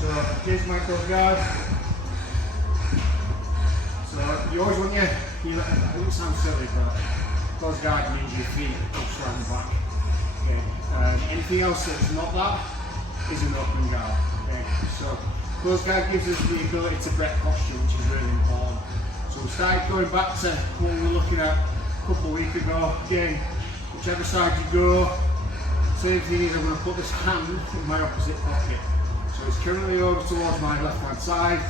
So here's my close guard. So you always want it wouldn't sound silly, but close guard means your feet push around the back. Okay. Anything else that's not that is an open guard. Okay. So close guard gives us the ability to break posture, which is really important. So we started going back to what we were looking at a couple of weeks ago. Again, whichever side you go, same thing is I'm going to put this hand in my opposite pocket. So it's currently over towards my left hand side.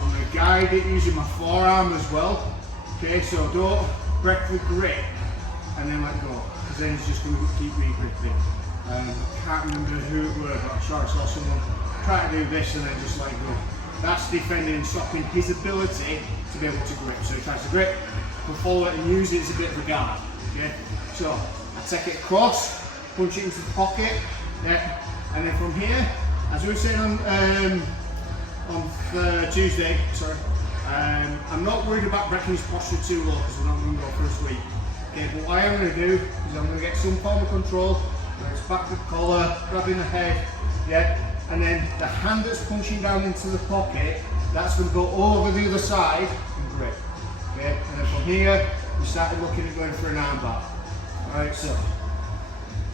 I'm going to guide it using my forearm as well. Okay, so don't break the grip and then let go, because then it's just going to keep re-gripping. I can't remember who it was, but I'm sure I saw someone try to do this and then just let go. That's defending and stopping his ability to be able to grip. So he tries to grip, can follow it and use it as a bit of a guard. Okay, so I take it across, punch it into the pocket, yeah, and then from here, as we were saying on Tuesday, sorry, I'm not worried about breaking his posture too low because we're not going to go first week. Okay, but what I am going to do is I'm going to get some form of control, where it's back to the collar, grabbing the head, yeah, and then the hand that's punching down into the pocket, that's going to go over the other side and grip. Okay, and then from here, we started looking at going for an arm bar. Alright, so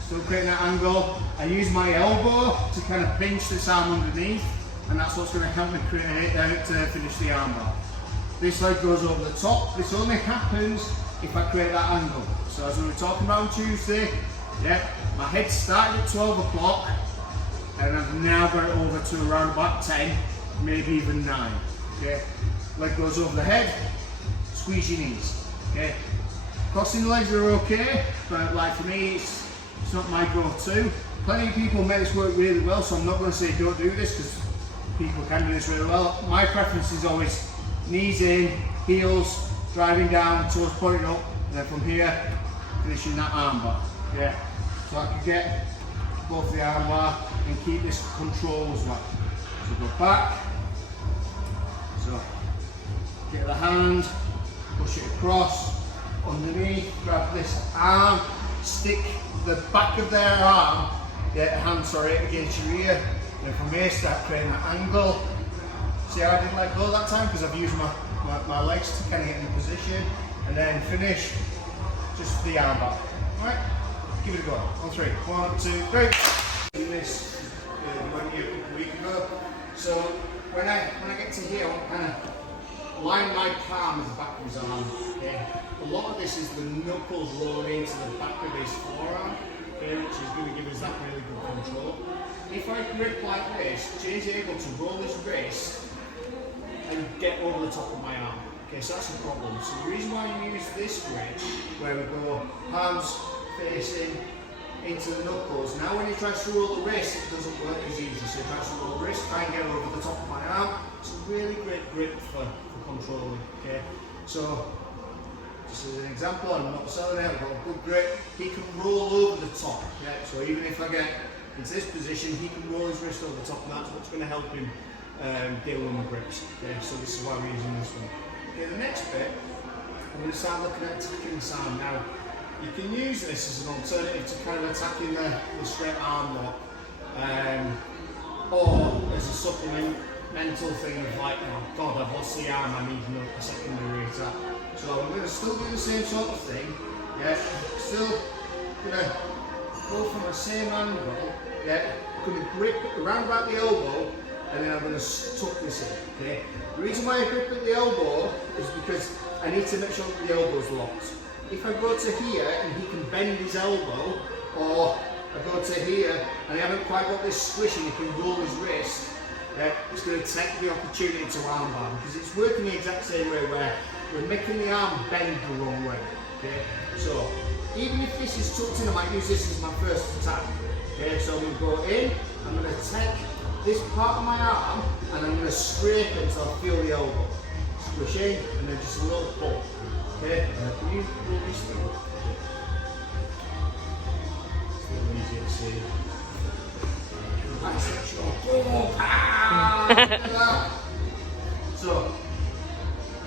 still creating that angle. I use my elbow to kind of pinch this arm underneath, and that's what's going to help me create it to finish the arm bar. This leg goes over the top. This only happens if I create that angle. So as we were talking about on Tuesday, yeah, my head started at 12 o'clock, and I've now got it over to around about 10, maybe even 9. Okay, leg goes over the head, squeeze your knees. Okay, crossing the legs are okay, but like for me, it's not my go-to. Plenty of people make this work really well, so I'm not going to say don't do this because people can do this really well. My preference is always knees in, heels driving down, toes pointing up, and then from here finishing that arm bar. Yeah, so I can get both the arm bar and keep this control as well. So go back, so get the hand, push it across, underneath, grab this arm, stick the back of their arm, hand against your ear, and from here start creating that angle. See how I didn't let go that time because I've used my legs to kind of get in position, and then finish just the arm bar. Alright, give it a go. On 3. 1, 2, 3. Do this one year, a couple of weeks ago. So when I get to here, I kind of line my palm with the back of his arm. Okay. A lot of this is the knuckles rolling into the back of his forearm, okay, which is going to give us that really good control. If I grip like this, Jay's able to roll his wrist and get over the top of my arm. Okay, so that's a problem. So the reason why you use this grip, where we go palms facing into the knuckles, now when he tries to roll the wrist, it doesn't work as easy. So he tries to roll the wrist, try and get over the top of my arm. It's a really great grip for controlling. Okay, so just as an example, I'm not selling it, I've got a good grip. He can roll over the top. Yeah? So even if I get into this position, he can roll his wrist over the top, and that's what's going to help him deal with my grips. Okay? So this is why we're using this one. Okay, the next bit, I'm going to start looking at attacking this arm. Now, you can use this as an alternative to kind of attacking the straight arm lock, or as a supplemental thing of like, oh God, I've lost the arm, I need a secondary attack. So I'm going to still do the same sort of thing, yeah, still going to go from the same angle, yeah, I'm going to grip around about the elbow, and then I'm going to tuck this in, okay. The reason why I grip at the elbow is because I need to make sure that the elbow's locked. If I go to here and he can bend his elbow, or I go to here and I haven't quite got this squish and he can roll his wrist, it's going to take the opportunity to armbar, because it's working the exact same way where we're making the arm bend the wrong way. Okay, so even if this is tucked in, I might use this as my first attack. Okay, so I'm going to go in, I'm going to take this part of my arm and I'm going to scrape until I feel the elbow. Squish in and then just a little pull. Okay, can you roll this through? It's a little easier to see. So,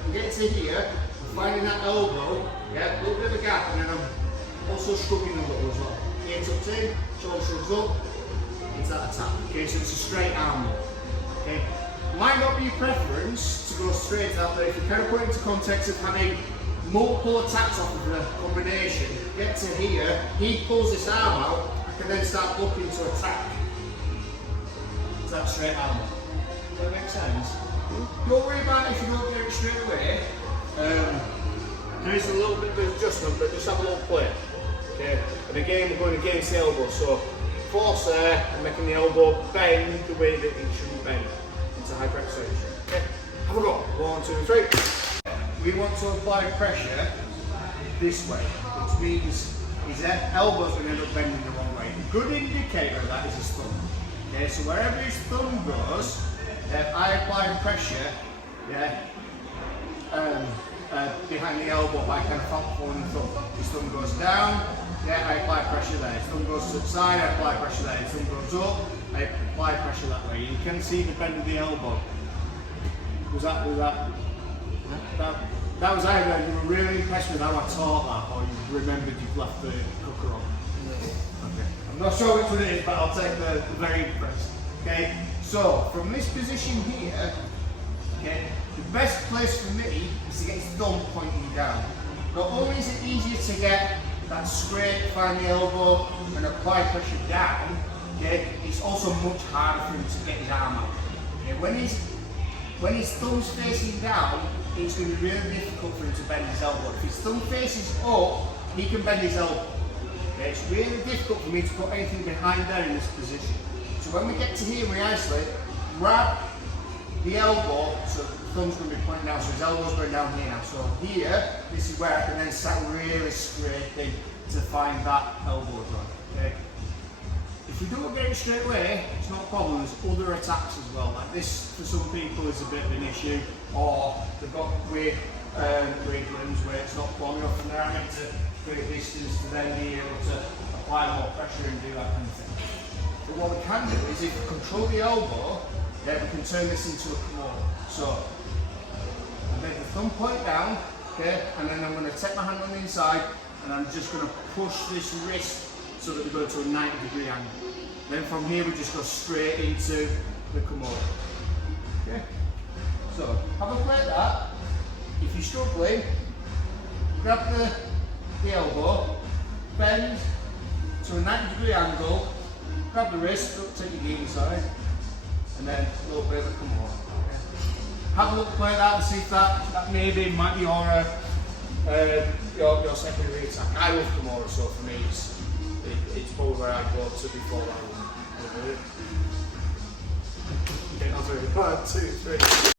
I'm getting to here, I'm finding that elbow, yeah, a little bit of a gap, and then I'm also shrugging a little as well. Ear tucked in, shoulder shrugs up, into that attack. Okay, so it's a straight arm. Okay, might not be your preference to go straight out there. If you kind of put it into context of having multiple attacks off of the combination, get to here, he pulls this arm out, I can then start looking to attack. Is that straight arm? Does that make sense? Don't worry about it if you don't get it straight away. There is a little bit of adjustment, but just have a little play. Okay? And again, we're going against the elbow, so force there and making the elbow bend the way that it shouldn't bend into hyperextension. Okay? Have a go. 1, 2, 3. We want to apply pressure this way, which means his elbow's going to end up bending the wrong way. A good indicator of that is his thumb. Okay, so wherever his thumb goes, I apply pressure behind the elbow by kind of following the thumb. His thumb goes down, I apply pressure there. His thumb goes to the side, I apply pressure there. His thumb goes up, I apply pressure that way. You can see the bend of the elbow. That was either you were really impressed with how I taught that, or you remembered you've left the cooker on. Okay. I'm not sure which one it is, but I'll take the very impressed. Okay. So from this position here, okay, the best place for me is to get his thumb pointing down. Not only is it easier to get that scrape, find the elbow, and apply pressure down, okay, it's also much harder for him to get his arm out. Okay, when his thumb's facing down, it's going to be really difficult for him to bend his elbow. If his thumb faces up, he can bend his elbow. Okay, it's really difficult for me to put anything behind there in this position. So when we get to here, we isolate, grab the elbow, so the thumb's going to be pointing down, so his elbow's going down here now. So here, this is where I can then start really scraping to find that elbow joint. Okay? If you don't get it straight away, it's not a problem. There's other attacks as well. Like this, for some people, is a bit of an issue, or they've got weird limbs where it's not long enough and they're having to create distance to then be able to apply more pressure and do that kind of thing. But what we can do is, if we control the elbow, then we can turn this into a Kimura. So I make the thumb point down, okay, and then I'm going to take my hand on the inside and I'm just going to push this wrist so that we go to a 90-degree angle. Then from here we just go straight into the Kimura. Okay? So have a play at that. If you're struggling, grab the elbow, bend to a 90-degree angle, grab the wrist, don't take your knee inside, and then a little bit of a Kimura. Okay? Have a look play at that and see if that maybe might be your secondary attack. I love Kimura, so for me it's probably where I'd go to before that one. Okay, that's really 1, 2, 3.